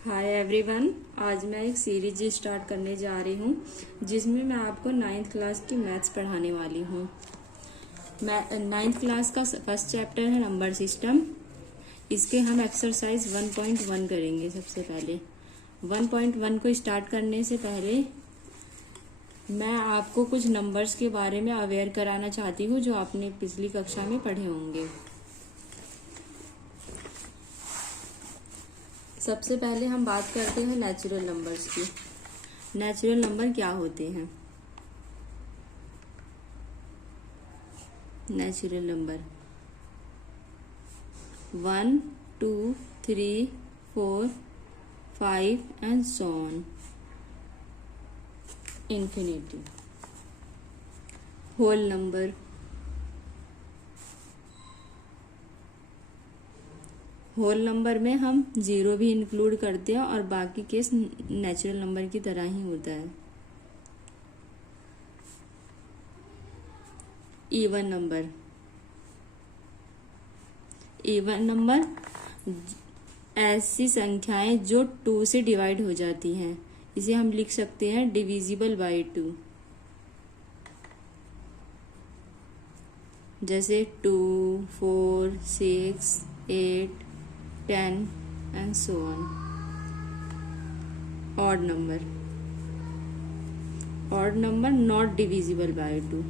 Hi everyone. आज मैं एक सीरीज स्टार्ट करने जा रही हूँ जिसमें मैं आपको 9th क्लास की मैथ्स पढ़ाने वाली हूँ। मैं 9th क्लास का फर्स्ट चैप्टर है नंबर सिस्टम। इसके हम एक्सरसाइज 1.1 करेंगे। सबसे पहले 1.1 को स्टार्ट करने से पहले मैं आपको कुछ नंबर्स के बारे में अवेयर कराना चाहती हूँ जो आपने पिछली कक्षा में पढ़े होंगे। सबसे पहले हम बात करते हैं नेचुरल नंबर्स की। नेचुरल नंबर क्या होते हैं? Natural number 1, 2, 3, 4, 5 and so on infinity। Whole number whole number में हम जीरो भी इंक्लूड करते हैं और बाकी केस नेचुरल नंबर की तरह ही होता है। इवन नंबर ऐसी संख्याएं जो 2 से डिवाइड हो जाती हैं, इसे हम लिख सकते हैं डिविजिबल बाय 2। जैसे 2, 4, 6, 8, 10 and so on। Odd number not divisible by 2,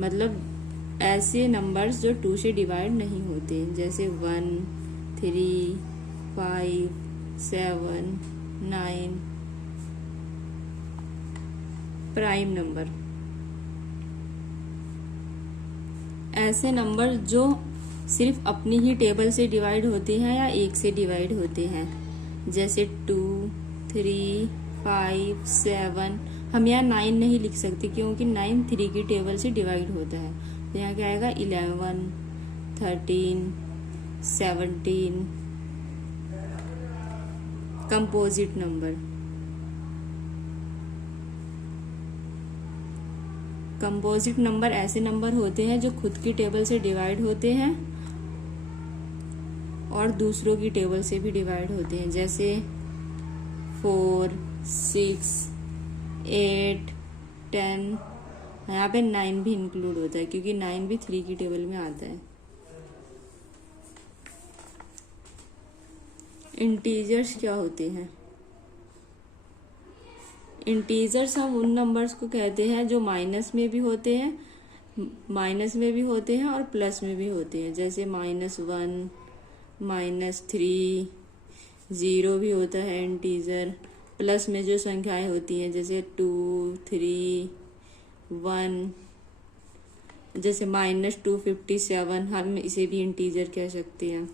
मतलब ऐसे नंबर्स जो 2 से डिवाइड नहीं होते, जैसे 1, 3, 5, 7, 9। प्राइम नंबर ऐसे नंबर जो सिर्फ अपनी ही टेबल से डिवाइड होते हैं या एक से डिवाइड होते हैं, जैसे 2, 3, 5, 7। हम यहाँ 9 नहीं लिख सकते क्योंकि 9 3 की टेबल से डिवाइड होता है। तो यहाँ क्या आएगा 11, 13, 17। कंपोजिट नंबर ऐसे नंबर होते हैं जो खुद की टेबल से डिवाइड होते हैं और दूसरों की टेबल से भी डिवाइड होते हैं, जैसे 4, 6, 8, 10। यहाँ पे 9 भी इंक्लूड होता है क्योंकि 9 भी 3 की टेबल में आता है। इंटीजर्स क्या होते हैं? इंटीजर्स हम उन नंबर्स को कहते हैं जो माइनस में भी होते हैं और प्लस में भी होते हैं, जैसे -1, -3। 0 भी होता है इंटीजर। प्लस में जो संख्याएं होती हैं जैसे 2, 3, 1, जैसे -257, हम इसे भी इंटीजर कह सकते हैं।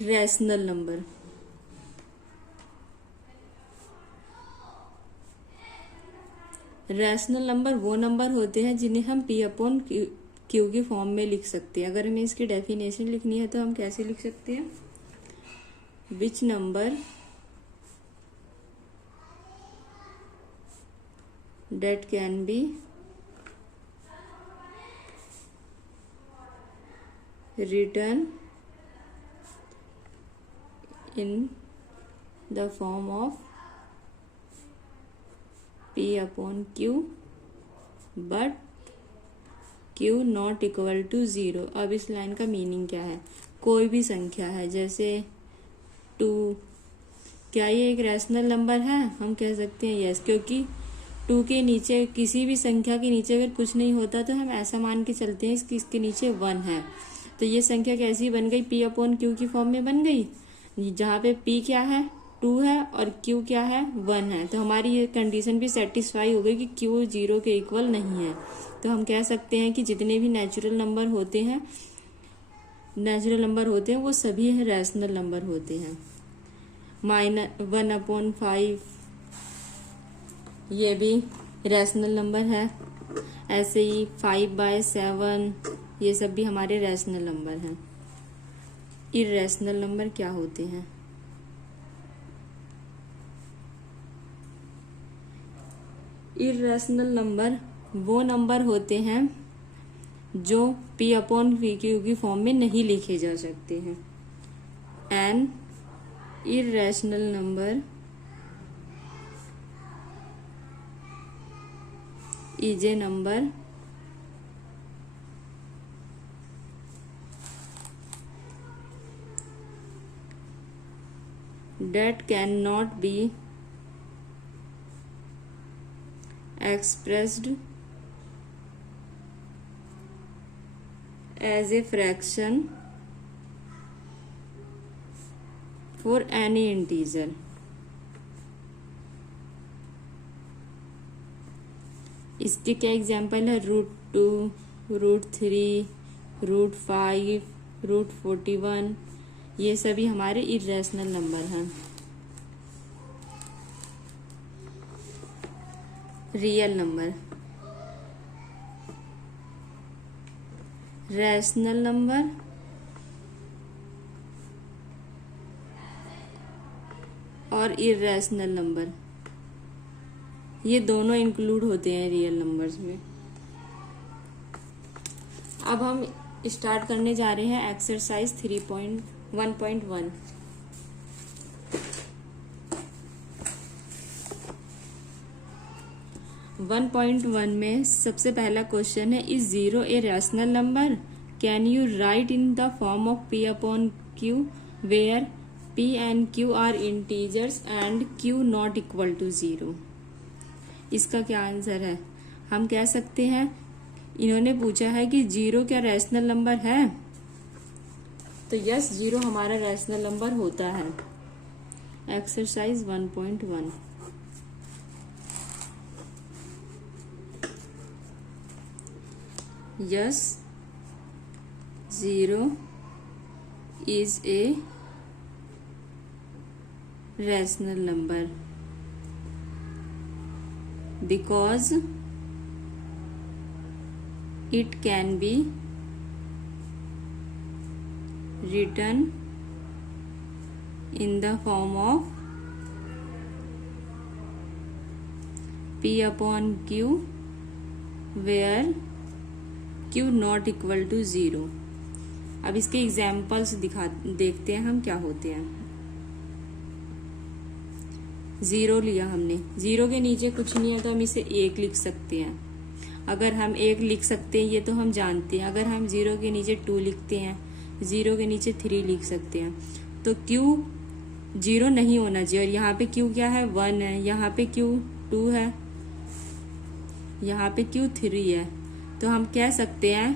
रैशनल नंबर वो नंबर होते हैं जिन्हें हम P/Q के फॉर्म में लिख सकते हैं। अगर हमें इसकी डेफिनेशन लिखनी है तो हम कैसे लिख सकते हैं? Which number that can be written in the form of P/Q but Q not equal to 0। अब इस लाइन का मीनिंग क्या है? कोई भी संख्या है जैसे 2, क्या ये एक रैशनल नंबर है? हम कह सकते हैं यस, क्योंकि 2 के नीचे किसी भी संख्या के नीचे अगर कुछ नहीं होता तो हम ऐसा मान के चलते हैं कि इसके नीचे 1 है। तो ये संख्या कैसी बन गई? P/Q की फॉर्म में बन गई, जहाँ पे P क्या है? 2 है और Q क्या है? 1 है। तो हमारी ये कंडीशन भी सेटिस्फाई हो गई कि Q 0 के इक्वल नहीं है। तो हम कह सकते हैं कि जितने भी नेचुरल नंबर होते हैं वो सभी रैशनल नंबर होते हैं। -1/5 ये भी रैशनल नंबर है। ऐसे ही 5/7 ये सब भी हमारे रैशनल नंबर हैं। इर्रेशनल नंबर क्या होते हैं? इर्रेशनल नंबर वो नंबर होते हैं जो p अपॉन क्यू की फॉर्म में नहीं लिखे जा सकते हैं। N irrational number is A number that cannot be expressed as a fraction for any integer। इसके क्या एग्जाम्पल है? √2, √3, √5, √41, ये सभी हमारे इर्रेशनल नंबर हैं। रियल नंबर, रैशनल नंबर और इर्रेशनल नंबर, ये दोनों इंक्लूड होते हैं रियल नंबर्स में। अब हम स्टार्ट करने जा रहे हैं एक्सरसाइज 3.1.1। वन पॉइंट वन में सबसे पहला क्वेश्चन है, is zero a rational number? Can you write in the form of p upon q where p and q are integers and q not equal to 0। इसका क्या answer है? हम कह सकते हैं, इन्होंने पूछा है कि जीरो क्या रैशनल नंबर है, तो यस, जीरो हमारा रैशनल नंबर होता है। Exercise 1.1। Yes, zero is a rational number because it can be written in the form of p upon q where q not equal to 0। अब इसके examples देखते हैं हम क्या होते हैं। जीरो लिया हमने, जीरो के नीचे कुछ नहीं है तो हम इसे 1 लिख सकते हैं। अगर हम 1 लिख सकते हैं ये तो हम जानते हैं। अगर हम 0 के नीचे 2 लिखते हैं, 0 के नीचे 3 लिख सकते हैं, तो Q 0 नहीं होना चाहिए। और यहाँ पे Q क्या है? 1 है, यहाँ पे Q 2 है, यहाँ पे Q 3 है। तो हम कह सकते हैं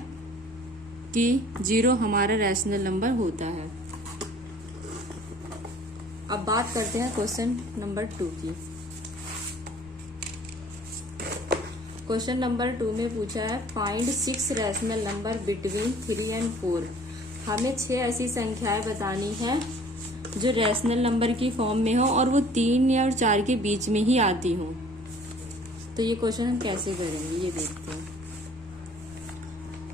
कि 0 हमारा रैशनल नंबर होता है। अब बात करते हैं क्वेश्चन नंबर 2 की। क्वेश्चन नंबर 2 में पूछा है, find 6 rational number between 3 and 4। हमें 6 ऐसी संख्याएं बतानी है जो रैशनल नंबर की फॉर्म में हो और वो 3 या 4 के बीच में ही आती हो। तो ये क्वेश्चन हम कैसे करेंगे ये देखते हैं।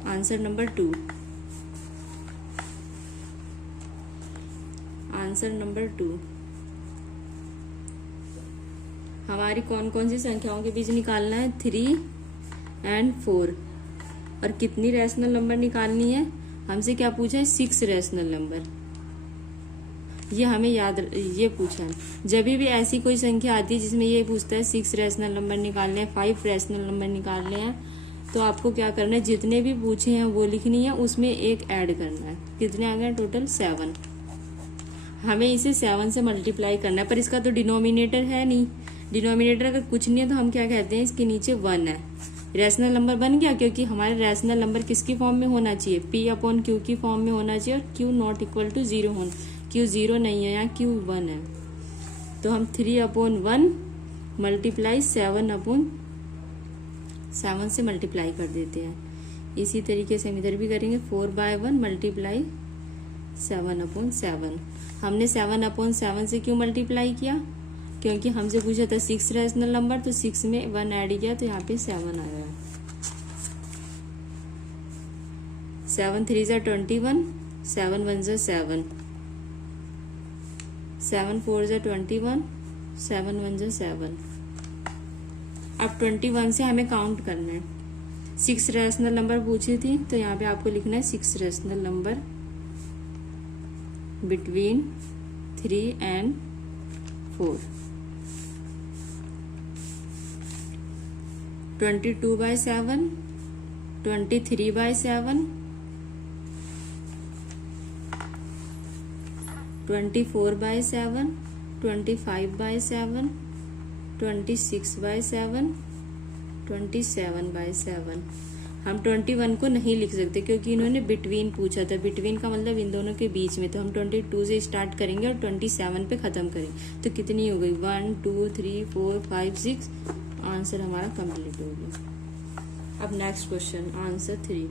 Answer number 2। आंसर नंबर 2, हमारी कौन कौन सी संख्याओं के बीच निकालना है? 3 एंड 4। और कितनी रैशनल नंबर निकालनी है? हमसे क्या पूछा है? 6 रैशनल नंबर। ये हमें ये पूछा है। जब भी ऐसी कोई संख्या आती है जिसमें ये पूछता है 6 रैशनल नंबर निकालने हैं, 5 रैशनल नंबर निकालने हैं, तो आपको क्या करना है? जितने भी पूछे हैं वो लिखनी है, उसमें एक ऐड करना है। कितने आ गए टोटल? 7। हमें इसे 7 से मल्टीप्लाई करना है, पर इसका तो डिनोमिनेटर है नहीं। डिनोमिनेटर अगर कुछ नहीं है तो हम क्या कहते हैं? इसके नीचे 1 है। रैशनल नंबर बन गया, क्योंकि हमारा रैशनल नंबर किसकी फॉर्म में होना चाहिए? p अपॉन q की फॉर्म में होना चाहिए, और q नॉट इक्वल टू 0 होना। q 0 नहीं है, यहाँ q 1 है। तो हम 3/1 मल्टीप्लाई 7/7 से मल्टीप्लाई कर देते हैं। इसी तरीके से हम इधर भी करेंगे, 4/1 मल्टीप्लाई 7/7। हमने 7/7 से क्यों मल्टीप्लाई किया? क्योंकि हमसे पूछा था 6 रैशनल नंबर, तो 6 में 1 ऐड किया तो यहाँ पे 7 आया। 7 3 जा 21, 7 1 जा 7, 7 4 जा 21, 7 1 जा 7। अब 21 से हमें काउंट करना है। 6 रैशनल नंबर पूछी थी, तो यहाँ पे आपको लिखना है 6 रैशनल नंबर बिटवीन 3 and 4। 22/7, 23/7, 24/7, 25/7, 26/7, 27/7। हम 21 को नहीं लिख सकते क्योंकि इन्होंने बिटवीन पूछा था। बिटवीन का मतलब इन दोनों के बीच में, तो हम 22 से स्टार्ट करेंगे और 27 पे खत्म करेंगे। तो कितनी हो गई? 1 2 3 4 5 6। आंसर हमारा कंप्लीट हो गया। अब next question, answer 3।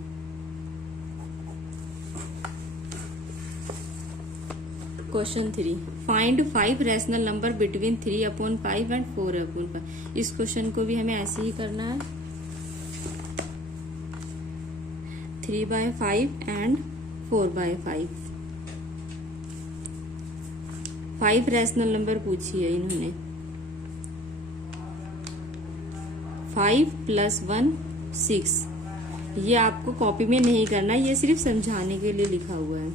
Question 3, find 5 rational number between 3/5 and 4/5। इस क्वेश्चन को भी हमें ऐसे ही करना है, 3/5 एंड 4/5। 5 रैशनल नंबर पूछी है इन्होंने। 5 + 1 6। ये आपको कॉपी में नहीं करना, ये सिर्फ समझाने के लिए लिखा हुआ है।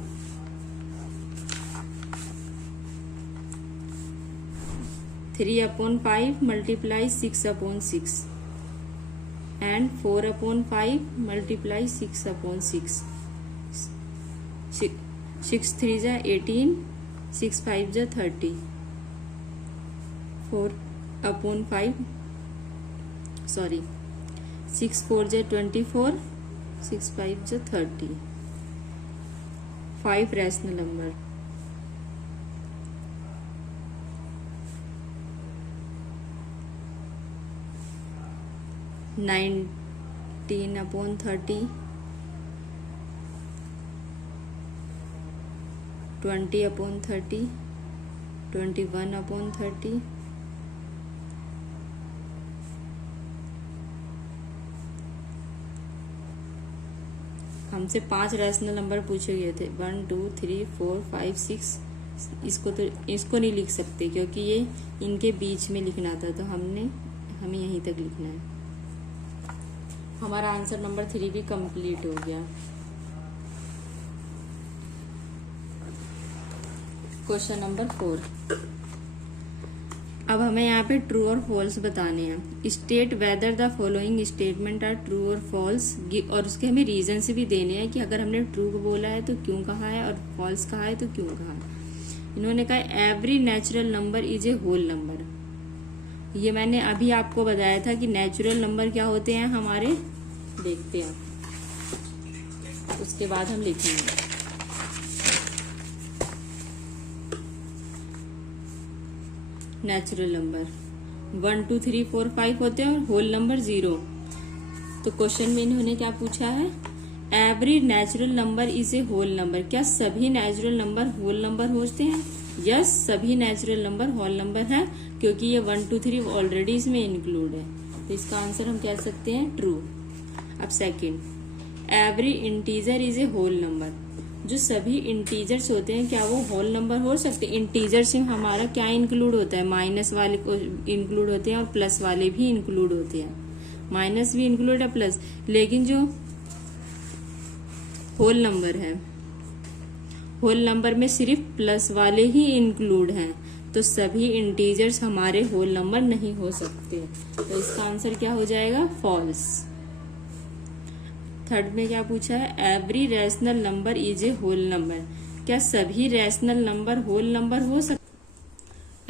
3/5 × 6/6 and 4/5 × 6/6। 6 3 जा 18, 6 5 जा 30, 4/5 सॉरी 6 4 जा 24, 6 5 जा 30। 5 रैशनल नंबर। नाइनटीन अपॉन 30, 20/30, 21/30, हमसे 5 रैशनल नंबर पूछे गए थे, 1 2 3 4 5 6। इसको नहीं लिख सकते क्योंकि ये इनके बीच में लिखना था, तो हमें यहीं तक लिखना है। हमारा आंसर नंबर 3 भी कंप्लीट हो गया। Question number 4। अब हमें यहाँ पे ट्रू और फॉल्स बताने हैं। State whether the following statement are true और फॉल्स, और उसके हमें रीजन से भी देने हैं कि अगर हमने ट्रू बोला है तो क्यों कहा है और फॉल्स कहा है तो क्यों कहा है। इन्होंने कहा every natural number is a whole number. ये मैंने अभी आपको बताया था कि नेचुरल नंबर क्या होते हैं हमारे, देखते हैं उसके बाद हम लिखेंगे। नेचुरल नंबर 1 2 3 4 5 होते हैं और होल नंबर 0। तो क्वेश्चन में इन्होंने क्या पूछा है? Every natural number is a whole number. क्या सभी नेचुरल नंबर होल नंबर होते हैं? यस, सभी नेचुरल नंबर होल नंबर है क्योंकि ये 1 2 3 ऑलरेडी इसमें इंक्लूड है, तो इसका आंसर हम कह सकते हैं ट्रू। अब second, every integer is a whole number. जो सभी इंटीजर्स होते हैं क्या वो होल नंबर हो सकते हैं? इंटीजर्स में हमारा क्या इंक्लूड होता है? माइनस वाले को इंक्लूड होते हैं और प्लस वाले भी इंक्लूड होते हैं। माइनस भी इंक्लूड है प्लस, लेकिन जो होल नंबर है, होल नंबर में सिर्फ प्लस वाले ही इंक्लूड हैं, तो सभी इंटीजर्स हमारे होल नंबर नहीं हो सकते। तो इसका आंसर क्या हो जाएगा? फॉल्स। थर्ड में क्या पूछा है? Every rational number is a whole number. क्या सभी रैशनल नंबर होल नंबर हो सकते?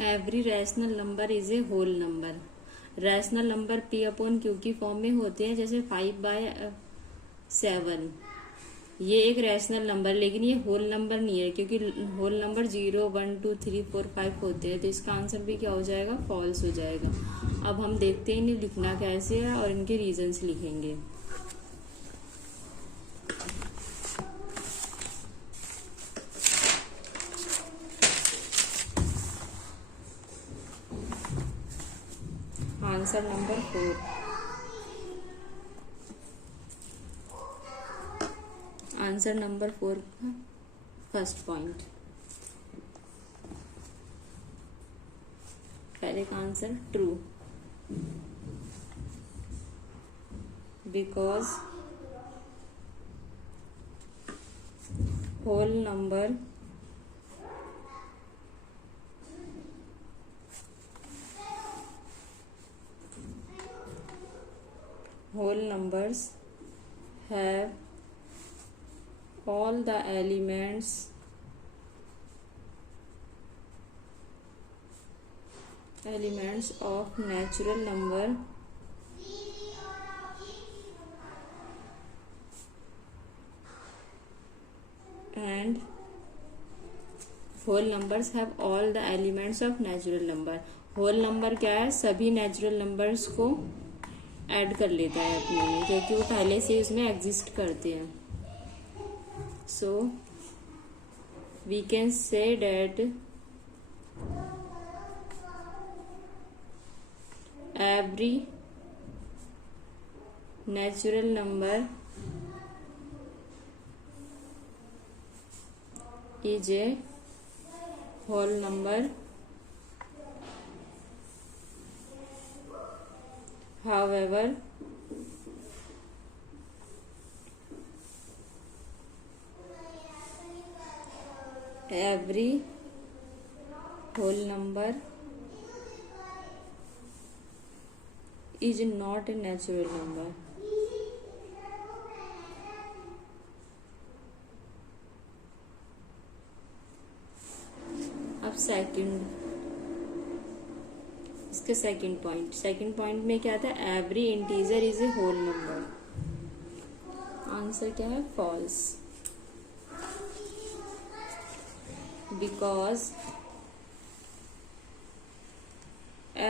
Every rational number is a whole number. Rational number P/Q की फॉर्म में होते हैं, जैसे 5/7। ये एक रैशनल नंबर, लेकिन ये होल नंबर नहीं है क्योंकि होल नंबर 0 1 2 3 4 5 होते हैं, तो इसका आंसर भी क्या हो जाएगा? फॉल्स हो जाएगा। अब हम देखते हैं इन्हें लिखना कैसे है और इनके रीजंस लिखेंगे। Answer number 4। आंसर नंबर 4 का फर्स्ट पॉइंट, पहले का answer true. because whole number whole numbers have all the elements of natural number and whole numbers have all the elements of natural number. whole number क्या है, सभी natural numbers को add कर लेता है अपने में, क्योंकि वो पहले से उसमें एग्जिस्ट करते हैं. So we can say that every natural number is a whole number. However, every whole number is not a natural number. अब इसका सेकंड पॉइंट में क्या था, every integer is a whole number. Answer क्या है, false. Because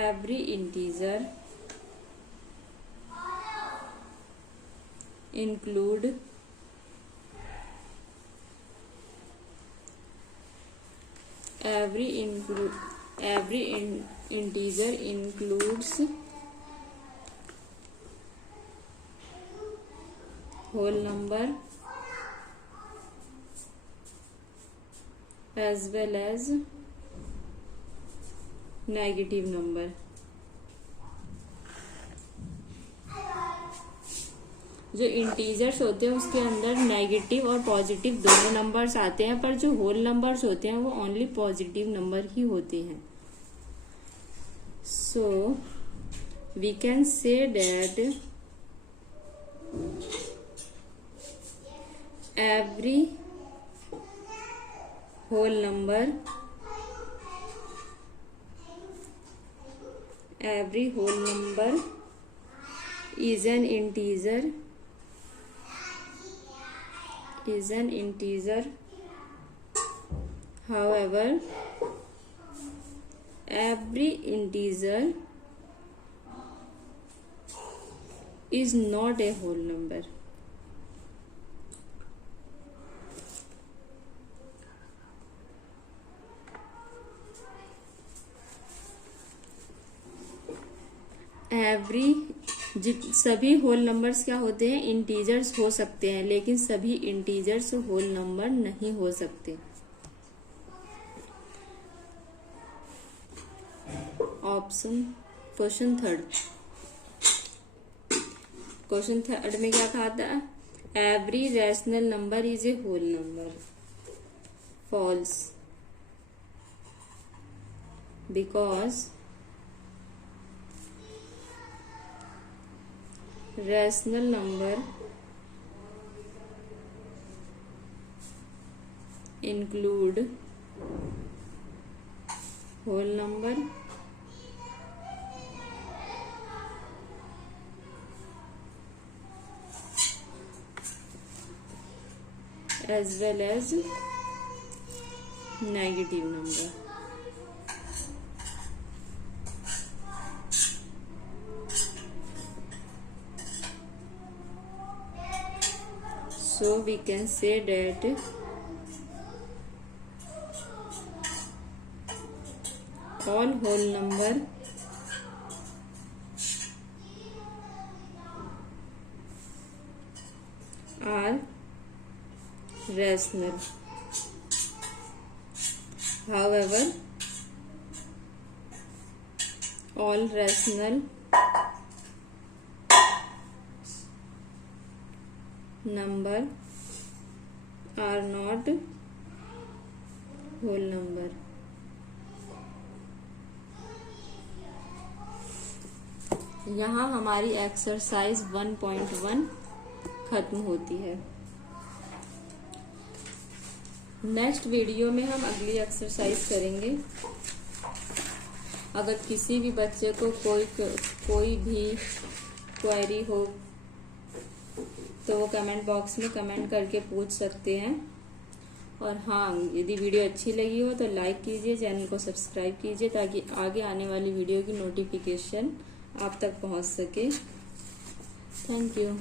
every integer include every integer includes whole number as well as negative number. जो integers होते हैं उसके अंदर नेगेटिव और पॉजिटिव दोनों नंबर्स आते हैं, पर जो होल नंबर्स होते हैं वो ओनली पॉजिटिव नंबर ही होते हैं. So we can say that every whole number is an integer. However, every integer is not a whole number. सभी होल नंबर्स क्या होते हैं, इंटीजर्स हो सकते हैं, लेकिन सभी इंटीजर्स होल नंबर नहीं हो सकते. क्वेश्चन थर्ड में क्या कहा था, every rational number is a whole number. False. Because rational number include whole number as well as negative number. So we can say that all whole number are rational. However, all rational number are not whole number. यहाँ हमारी exercise 1.1 खत्म होती है। Next video में हम अगली exercise करेंगे। अगर किसी भी बच्चे को कोई भी क्वेरी हो तो वो कमेंट बॉक्स में कमेंट करके पूछ सकते हैं। और हाँ, यदि वीडियो अच्छी लगी हो तो लाइक कीजिए, चैनल को सब्सक्राइब कीजिए ताकि आगे आने वाली वीडियो की नोटिफिकेशन आप तक पहुंच सके। Thank you.